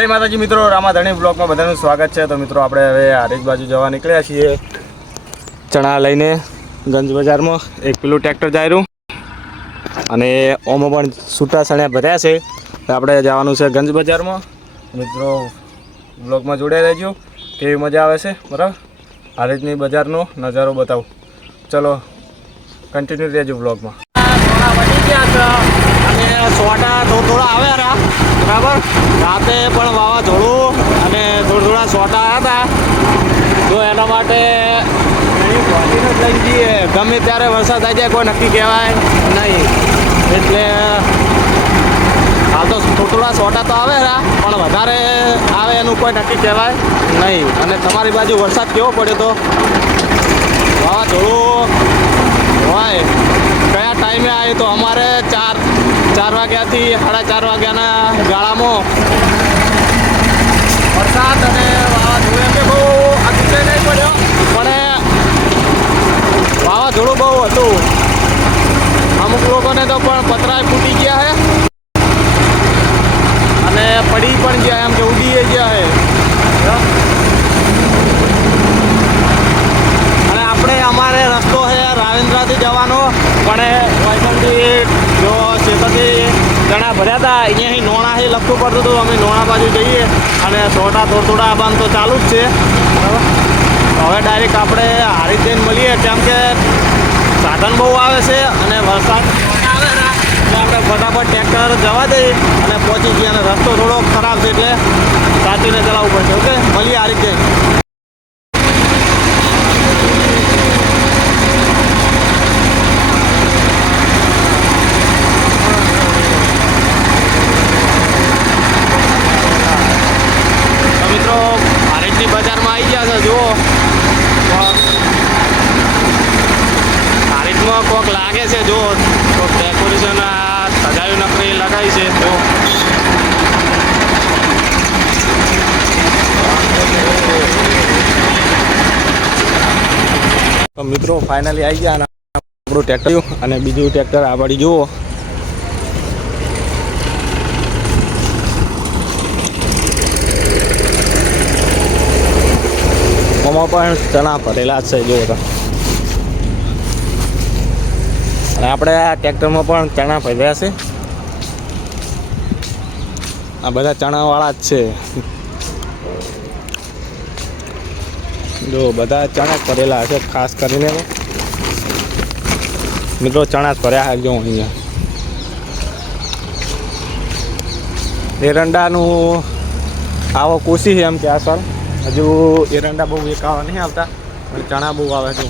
જય માતાજી મિત્રો, રામાધણી બ્લોગમાં બધાનું સ્વાગત છે। તો મિત્રો આપણે હવે હારીજ બાજુ જવા નીકળ્યા છીએ ચણા લઈને ગંજ બજારમાં। એક પેલું ટ્રેક્ટર જાય રહ્યું અને ઓમાં પણ છૂટા ચણ્યા ભર્યા છે। આપણે જવાનું છે ગંજ બજારમાં। મિત્રો બ્લોગમાં જોડાઈ રહેજો, કેવી મજા આવે છે બરાબર। હારીજની બજારનો નજારો બતાવું, ચલો કન્ટિન્યુ રહેજો બ્લોગમાં। વધી ગયા છે અને સોટા થોડા આવ્યા બરાબર। રાતે પણ વાવાઝોડું અને થોડા સોટા આવ્યા હતા, તો એના માટે લઈને જઈએ। ગમે ત્યારે વરસાદ આવી જાય કોઈ નક્કી કહેવાય નહીં, એટલે હાલ તો થોડા સોટા તો આવે પણ વધારે આવે એનું કોઈ નક્કી કહેવાય નહીં। અને તમારી બાજુ વરસાદ કેવો પડ્યો તો, વાવાઝોડું હોય કયા ટાઈમે આવે? તો અમારે ચાર વાગ્યાથી 4:30 વાગ્યાના ગાળામાં વરસાદ અને વાવાઝોડું એમ કે બહુ અતિશય નહીં પડ્યો, પણ વાવાઝોડું બહુ હતું। અમુક લોકોને તો પણ પતરાય ફૂટી ગયા છે અને પડી પણ ગયા, એમ કે ઉડી ગયા છે। અને આપણે અમારે રસ્તો છે રાવેન્દ્રાથી જવાનો, પણ વાયકણથી જો ચેતરથી ચણા ભર્યા હતા, અહીંયાથી નોણાથી લખવું પડતું હતું, અમે નોણા બાજુ જઈએ અને થોડા આવવાનું તો ચાલુ જ છે બરાબર। હવે ડાયરેક્ટ આપણે હારીજ જઈને મળીએ, કેમ કે સાધન બહુ આવે છે અને વરસાદ આવે ને એટલે આપણે ફટાફટ ટ્રેક્ટર જવા દઈએ અને પહોંચી ગયા। અને રસ્તો થોડો ખરાબ છે એટલે સાચવીને ચલાવવું પડશે। ઓકે, મળીએ હારીજ જઈને। બજારમાં આવી ગયા છે, જુઓ હારીજમાં કોક લાગે છે, જુઓ કોક ડેકોરેશન સજાયું નકરી લગાવી છે। તો મિત્રો ફાઇનલી આવી ગયા આપણું ટ્રેક્ટર અને બીજું ટ્રેક્ટર આ બાજુ જુઓ। આમાં પણ ચણા ભરેલા છે જુઓ તો, અને આપણે આ ટ્રેક્ટરમાં પણ ચણા ભર્યા છે। આ બધા ચણાવાળા જ છે, જો બધા ચણા જ ભરેલા છે। ખાસ કરીને મિત્રો ચણા જ ભર્યા છે, જો અહીંયા એરંડાનું આવો કોશી છે એમ કે આ સર હજુ એરંડા બહુ એકાવા નહીં આવતા, પણ ચણા બહુ આવે છે।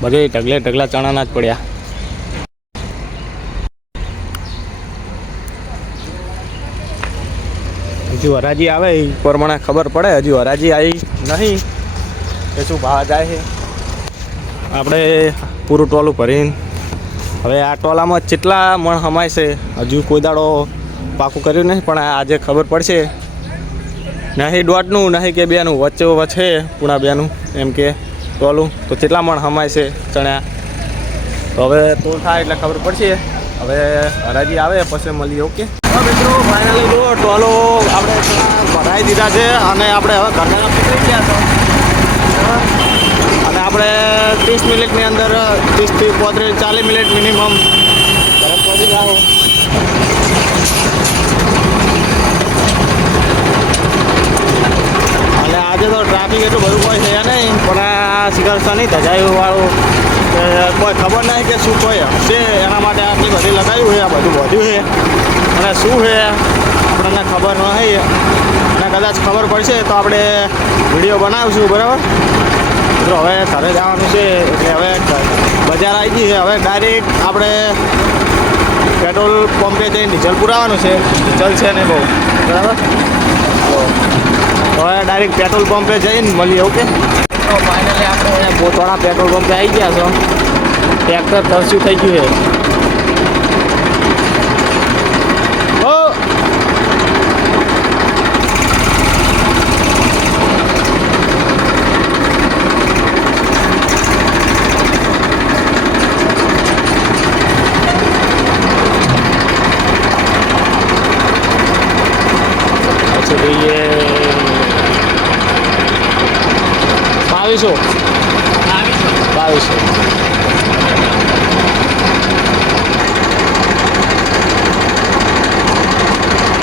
બધે ઢગલા ચણાના જ પડ્યા। હજુ હરાજી આવે એ પ્રમાણે ખબર પડે, હજુ હરાજી આવી નહીં કે શું ભાવ જાય છે। આપણે પૂરું ટોલું ભરીને હવે આ ટોલામાં કેટલા મણ હમાય છે હજુ કોઈ દાડો પાકું કર્યું નહીં, પણ આજે ખબર પડશે। નહીં 1.5નું નહીં કે 2નું, વચ્ચે પૂણા 2નું એમ કે ટોલું, તો કેટલા મણ હમાય છે ચણ્યા, તો હવે તોલ થાય એટલે ખબર પડશે। હવે હરાજી આવે પછી મળીએ। ઓકે મિત્રો, ફાઇનલી જુઓ ટોલો આપણે ભરાઈ દીધા છે અને આપણે હવે ઘરના નીકળી ગયા છો અને આપણે 30 મિનિટની અંદર 30 થી 40 મિનિટ મિનિમમ ઘરે પહોંચી જાઓ। અને આજે તો ટ્રાફિક એટલું બધું કોઈ છે નહીં, પણ આ શિખર શનિ ધજાયુંવાળું કોઈ ખબર નહીં કે શું કોઈ હશે, એના માટે આટલી બધી લગાવ્યું છે, આ બધું વધ્યું છે અને શું છે આપણને ખબર નહીં। અને કદાચ ખબર પડશે તો આપણે વિડીયો બનાવીશું બરાબર। તો હવે ઘરે જવાનું છે એટલે હવે બજાર આવી ગઈ છે, હવે ડાયરેક્ટ આપણે પેટ્રોલ પંપે જઈને ડીઝલ પુરાવાનું છે। ડીઝલ છે ને બહુ બરાબર, તો હવે ડાયરેક્ટ પેટ્રોલ પંપે જઈને મળીએ। ઓકે, તો ફાઇનલી આપણે બોતવાડા પેટ્રોલ પંપે આવી ગયા છો। ટ્રેક્ટર તરસ્યું થઈ ગયું છે। જોઈએ 2200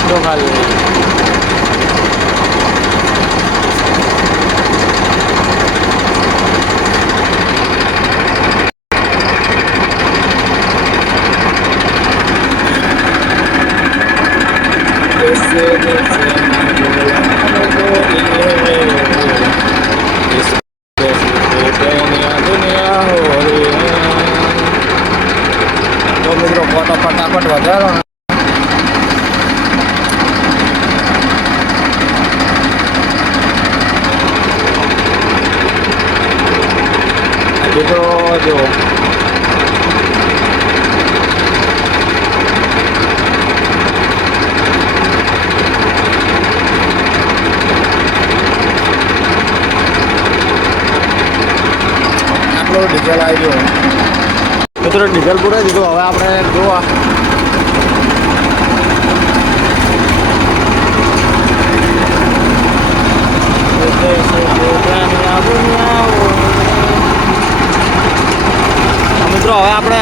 જો ખાલી તો મિત્રો ફોટો ફટાફટ વધારો હજી તો જો ડીઝલ આવી ગયો મિત્રો, ડીઝલ પૂરે દીધું. હવે આપણે જોવા મિત્રો હવે આપણે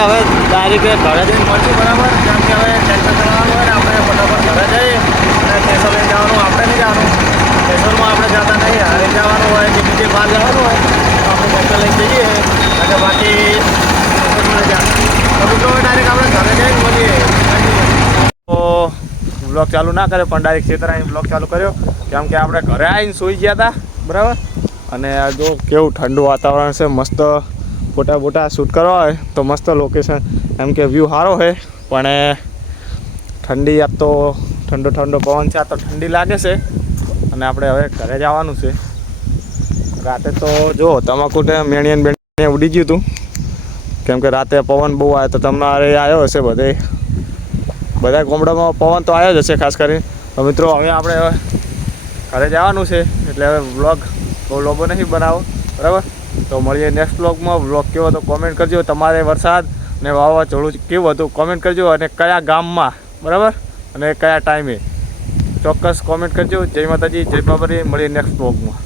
ડાયરેક્ટ ઘરે જઈને મળશું, બરાબર? કેમ કે હવે ટ્રેક્ટર ચલાવવાનું હોય ને, આપણે ફટાફટ ઘરે જઈએ અને સ્ટેશન લઈને જવાનું. આપણે નહીં જવાનું સ્ટેશનમાં, આપણે જતા નહીં, હારે જવાનું હોય કે બીજે બહાર જવાનું હોય તો આપણે ટ્રેક્ટર લઈને જઈએ. અને બાકી ડાયરેક્ટ આપણે ઘરે જઈને મળીએ. તો બ્લોગ ચાલુ ના કર્યો પણ ડાયરેક્ટ ખેતર આવીને બ્લોગ ચાલુ કર્યો, કેમ કે આપણે ઘરે આવીને સૂઈ ગયા હતા, બરાબર? અને જો કેવું ઠંડુ વાતાવરણ છે, મસ્ત ફોટા બોટા શૂટ કરવા હોય તો મસ્ત લોકેશન, એમ કે વ્યૂ સારો છે. પણ ઠંડી આ તો ઠંડો ઠંડો પવન છે, આ તો ઠંડી લાગે છે. અને આપણે હવે ઘરે જવાનું છે. રાતે તો જો તમાકુને મેણીએ ઉડી ગયું હતું, કેમ કે રાતે પવન બહુ આવે તો તમારે આવ્યો હશે બધા ગામડામાં પવન તો આવ્યો જ હશે ખાસ કરીને. તો મિત્રો હવે આપણે ઘરે જવાનું છે, એટલે હવે વ્લોગ બહુ લોબો નહીં બનાવો, બરાબર? તો મળીએ નેક્સ્ટ વ્લોગમાં. વ્લોગ કેવો હતો કોમેન્ટ કરજો. તમારે વરસાદ ને વાવાઝોડું કેવું હતું કોમેન્ટ કરજો, અને કયા ગામમાં, બરાબર? અને કયા ટાઈમે ચોક્કસ કોમેન્ટ કરજો. જય માતાજી, જય બાબરી. મળીએ નેક્સ્ટ વ્લોગમાં.